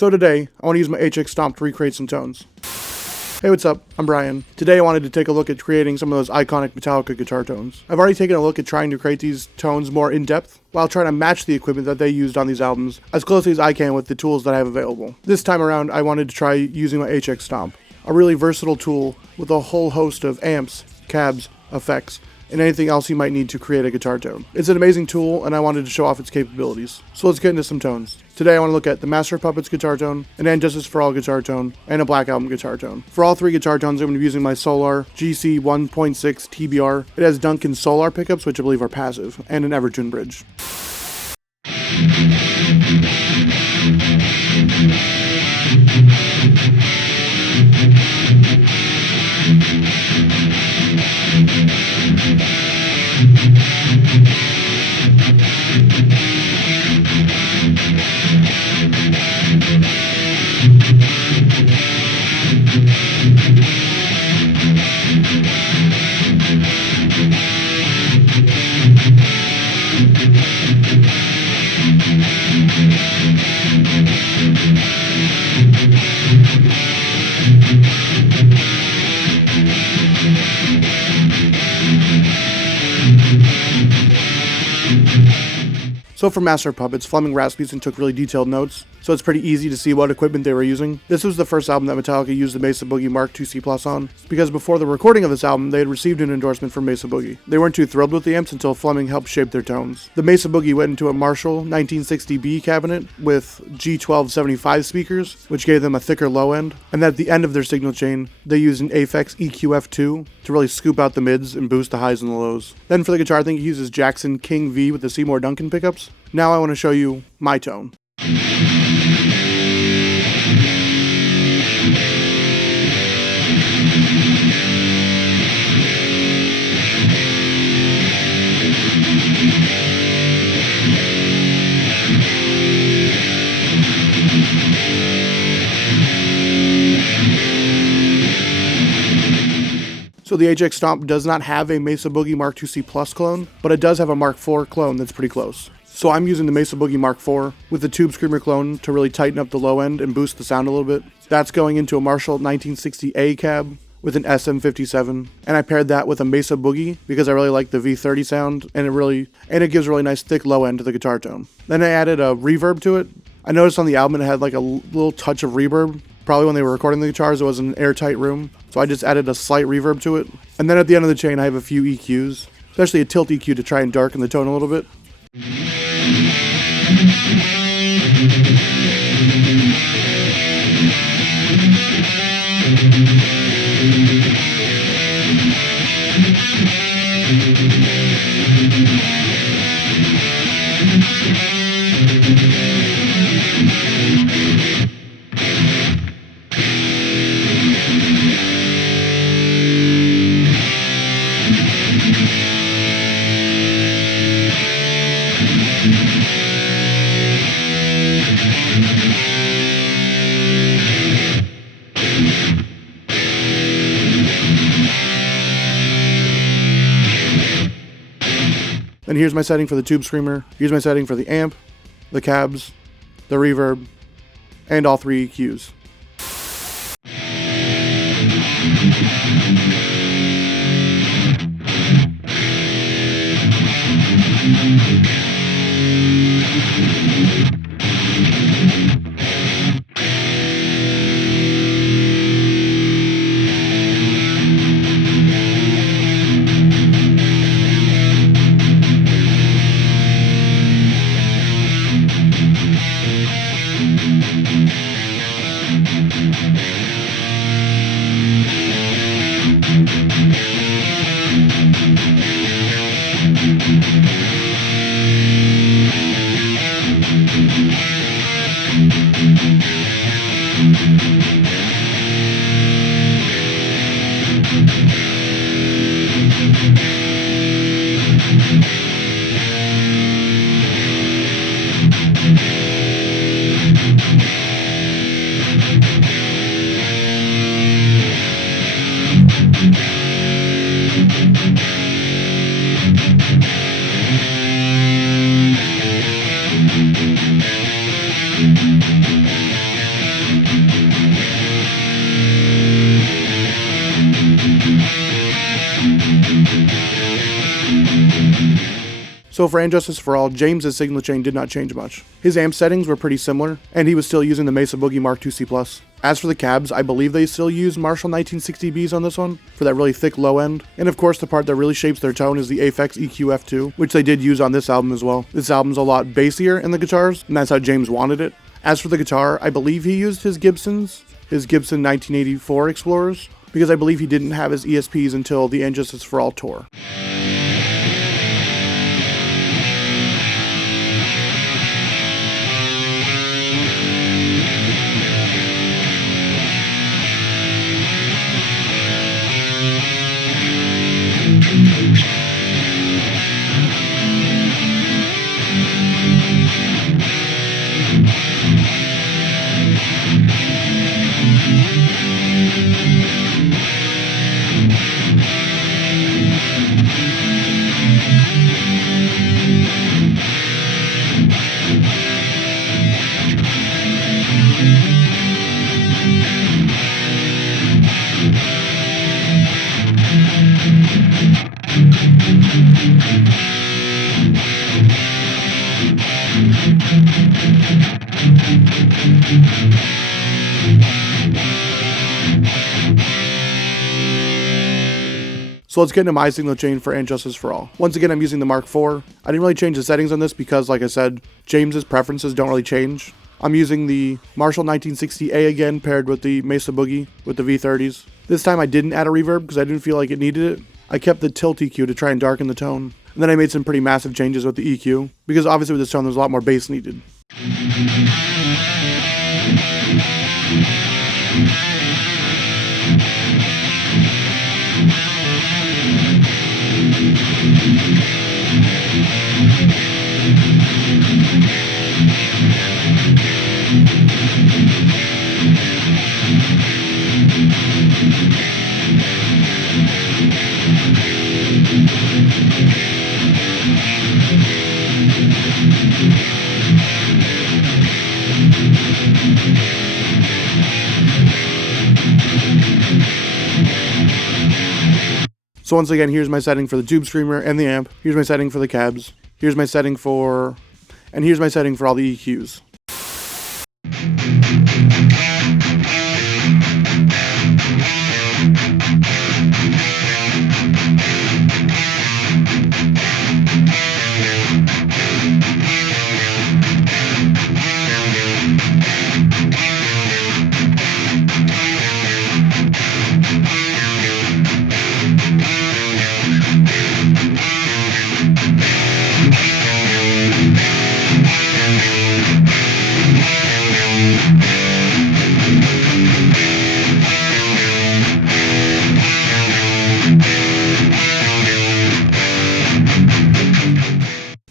So today, I want to use my HX Stomp to recreate some tones. Hey, what's up? I'm Brian. Today I wanted to take a look at creating some of those iconic Metallica guitar tones. I've already taken a look at trying to create these tones more in depth, while trying to match the equipment that they used on these albums as closely as I can with the tools that I have available. This time around, I wanted to try using my HX Stomp, a really versatile tool with a whole host of amps, cabs, effects, and anything else you might need to create a guitar tone. It's an amazing tool, and I wanted to show off its capabilities. So let's get into some tones. Today I want to look at the Master of Puppets guitar tone, an And Justice for All guitar tone, and a Black Album guitar tone. For all three guitar tones, I'm going to be using my Solar GC 1.6 TBR. It has Duncan Solar pickups, which I believe are passive, and an Evertune bridge. So for Master of Puppets, Fleming Rasmussen took really detailed notes, so it's pretty easy to see what equipment they were using. This was the first album that Metallica used the Mesa Boogie Mark II C+ on, because before the recording of this album, they had received an endorsement from Mesa Boogie. They weren't too thrilled with the amps until Fleming helped shape their tones. The Mesa Boogie went into a Marshall 1960B cabinet with G1275 speakers, which gave them a thicker low end, and at the end of their signal chain, they used an Aphex EQF2 to really scoop out the mids and boost the highs and the lows. Then for the guitar, I think he uses Jackson King V with the Seymour Duncan pickups. Now I want to show you my tone. So the HX Stomp does not have a Mesa Boogie Mark II C+ clone, but it does have a Mark IV clone that's pretty close. So I'm using the Mesa Boogie Mark IV with the Tube Screamer clone to really tighten up the low end and boost the sound a little bit. That's going into a Marshall 1960A cab with an SM57, and I paired that with a Mesa Boogie because I really like the V30 sound, and it gives a really nice thick low end to the guitar tone. Then I added a reverb to it. I noticed on the album it had like a little touch of reverb. Probably when they were recording the guitars, it was an airtight room, so I just added a slight reverb to it. And then at the end of the chain, I have a few EQs, especially a tilt EQ to try and darken the tone a little bit. And here's my setting for the Tube Screamer. Here's my setting for the amp, the cabs, the reverb, and all three EQs. So for And Justice for All, James's signal chain did not change much. His amp settings were pretty similar, and he was still using the Mesa Boogie Mark II C+. As for the cabs, I believe they still use Marshall 1960Bs on this one, for that really thick low end. And of course the part that really shapes their tone is the Aphex EQ F2, which they did use on this album as well. This album's a lot bassier in the guitars, and that's how James wanted it. As for the guitar, I believe he used his Gibson 1984 Explorers, because I believe he didn't have his ESPs until the And Justice for All tour. So let's get into my signal chain for And Justice for All. Once again, I'm using the Mark IV. I didn't really change the settings on this because, like I said, James's preferences don't really change. I'm using the Marshall 1960A again, paired with the Mesa Boogie with the V30s. This time I didn't add a reverb because I didn't feel like it needed it. I kept the tilt EQ to try and darken the tone. And then I made some pretty massive changes with the EQ, because obviously with this tone there's a lot more bass needed. So once again, here's my setting for the tube screamer and the amp. Here's my setting for the cabs. Here's my setting for all the EQs.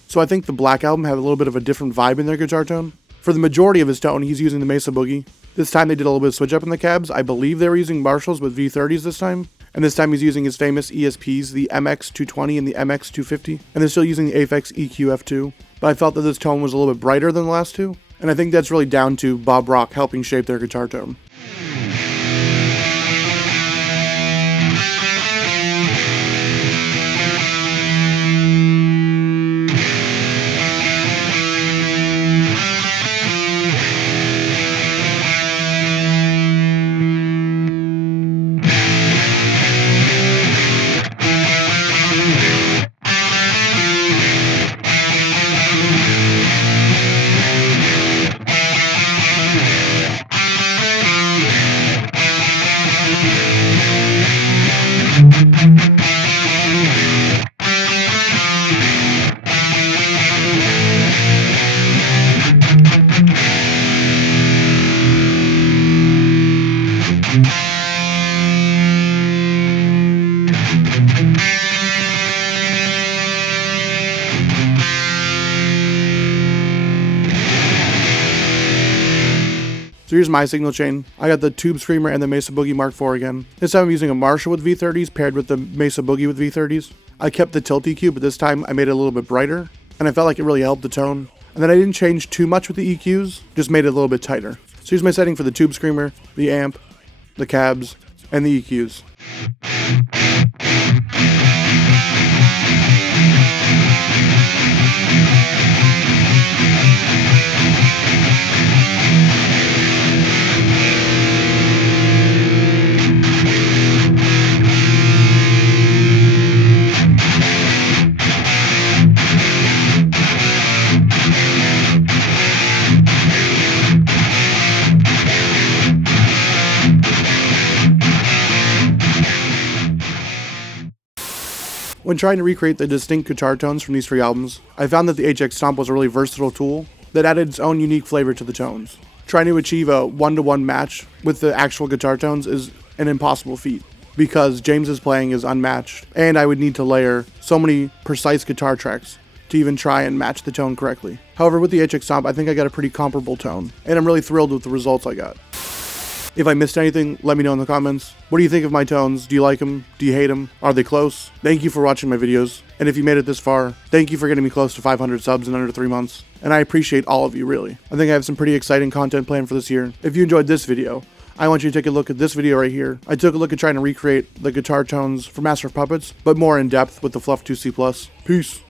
So I think the Black Album had a little bit of a different vibe in their guitar tone. For the majority of his tone, he's using the Mesa Boogie. This time they did a little bit of switch up in the cabs. I believe they were using Marshalls with V30s this time. And this time he's using his famous ESPs, the MX220 and the MX250. And they're still using the Aphex EQ F2. But I felt that this tone was a little bit brighter than the last two. And I think that's really down to Bob Rock helping shape their guitar tone. So here's my signal chain. I got the Tube Screamer and the Mesa Boogie Mark IV again. This time I'm using a Marshall with V30s paired with the Mesa Boogie with V30s. I kept the tilt EQ, but this time I made it a little bit brighter, and I felt like it really helped the tone. And then I didn't change too much with the EQs, just made it a little bit tighter. So here's my setting for the Tube Screamer, the amp, the cabs, and the EQs. When trying to recreate the distinct guitar tones from these 3 albums, I found that the HX Stomp was a really versatile tool that added its own unique flavor to the tones. Trying to achieve a one-to-one match with the actual guitar tones is an impossible feat, because James's playing is unmatched, and I would need to layer so many precise guitar tracks to even try and match the tone correctly. However, with the HX Stomp, I think I got a pretty comparable tone, and I'm really thrilled with the results I got. If I missed anything, let me know in the comments. What do you think of my tones? Do you like them? Do you hate them? Are they close? Thank you for watching my videos, and if you made it this far, thank you for getting me close to 500 subs in under 3 months, and I appreciate all of you, really. I think I have some pretty exciting content planned for this year. If you enjoyed this video, I want you to take a look at this video right here. I took a look at trying to recreate the guitar tones for Master of Puppets, but more in depth with the Fluff 2C+. Peace.